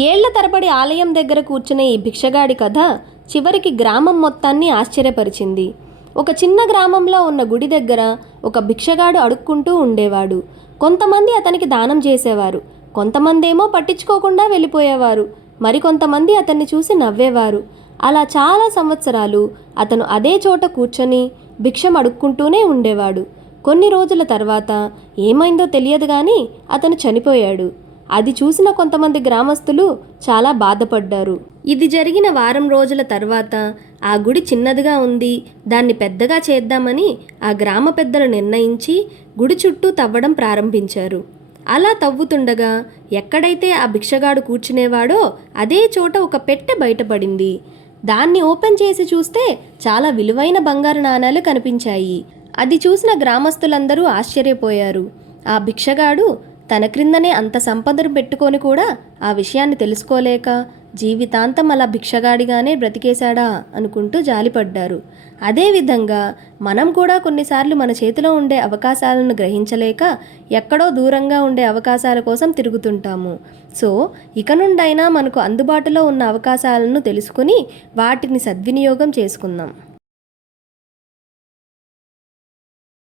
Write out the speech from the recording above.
ఏళ్ల తరబడి ఆలయం దగ్గర కూర్చునే ఈ భిక్షగాడి కథ చివరికి గ్రామం మొత్తాన్ని ఆశ్చర్యపరిచింది. ఒక చిన్న గ్రామంలో ఉన్న గుడి దగ్గర ఒక భిక్షగాడు అడుక్కుంటూ ఉండేవాడు. కొంతమంది అతనికి దానం చేసేవారు, కొంతమందేమో పట్టించుకోకుండా వెళ్ళిపోయేవారు, మరికొంతమంది అతన్ని చూసి నవ్వేవారు. అలా చాలా సంవత్సరాలు అతను అదే చోట కూర్చొని భిక్షం అడుక్కుంటూనే ఉండేవాడు. కొన్ని రోజుల తర్వాత ఏమైందో తెలియదు కానీ అతను చనిపోయాడు. అది చూసిన కొంతమంది గ్రామస్తులు చాలా బాధపడ్డారు. ఇది జరిగిన వారం రోజుల తర్వాత ఆ గుడి చిన్నదిగా ఉంది, దాన్ని పెద్దగా చేద్దామని ఆ గ్రామ పెద్దలు నిర్ణయించి గుడి చుట్టూ తవ్వడం ప్రారంభించారు. అలా తవ్వుతుండగా ఎక్కడైతే ఆ భిక్షగాడు కూర్చునేవాడో అదే చోట ఒక పెట్టె బయటపడింది. దాన్ని ఓపెన్ చేసి చూస్తే చాలా విలువైన బంగారు నాణాలు కనిపించాయి. అది చూసిన గ్రామస్తులందరూ ఆశ్చర్యపోయారు. ఆ భిక్షగాడు తన క్రిందనే అంత సంపదను పెట్టుకొని కూడా ఆ విషయాన్ని తెలుసుకోలేక జీవితాంతం అలా భిక్షగాడిగానే బ్రతికేశాడా అనుకుంటూ జాలిపడ్డారు. అదేవిధంగా మనం కూడా కొన్నిసార్లు మన చేతిలో ఉండే అవకాశాలను గ్రహించలేక ఎక్కడో దూరంగా ఉండే అవకాశాల కోసం తిరుగుతుంటాము. సో ఇక నుండైనా మనకు అందుబాటులో ఉన్న అవకాశాలను తెలుసుకుని వాటిని సద్వినియోగం చేసుకుందాం.